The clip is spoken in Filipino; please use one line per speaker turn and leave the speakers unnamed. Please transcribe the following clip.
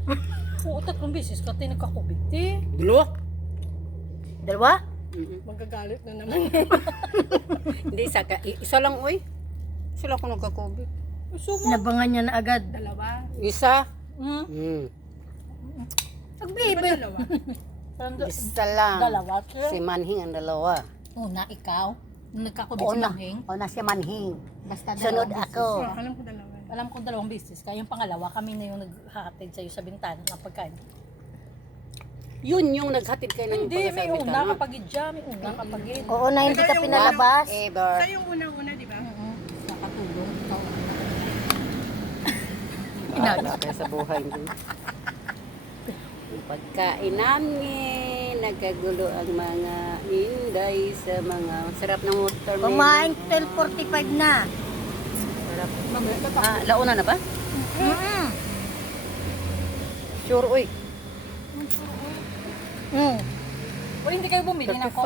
Oo, 3 beses ka tayo nagkakubig, te.
Dalawa?
Magagalit na naman.
Hindi, isa lang, uy. Isa lang ako nagka-COVID.
Nabangan niya na agad.
Dalawa.
Isa?
Hmm?
Nagbibi.
Isa lang.
Dalawa, te.
Si Manhing ang dalawa.
Una, ikaw. Nagkakubig si Manghing.
Una si Manhing.
Basta
Sunod
dalawang
ako.
beses. Alam ko dalawa. Alam ko 2 beses. Kaya yung pangalawa, kami na yung naghahatid sa'yo sa bintana ng pagkain.
Yun yung naghatid kayo ng
Hindi, may
pagkasabi
una
tama.
kapag idya, may una kapag id.
Oo na, hindi ka pinalabas.
Ever.
Sa yung unang-una, di ba?
Nakatulong. Ikaw.
Wala kayo sa buhay niyo. Yung pagkain namin, nagkagulo ang mga inday sa mga sarap ng watermelon.
Kumain 12:45 na.
Sarap. Launa na ba? Sure, uy.
O hindi kayo bumili ng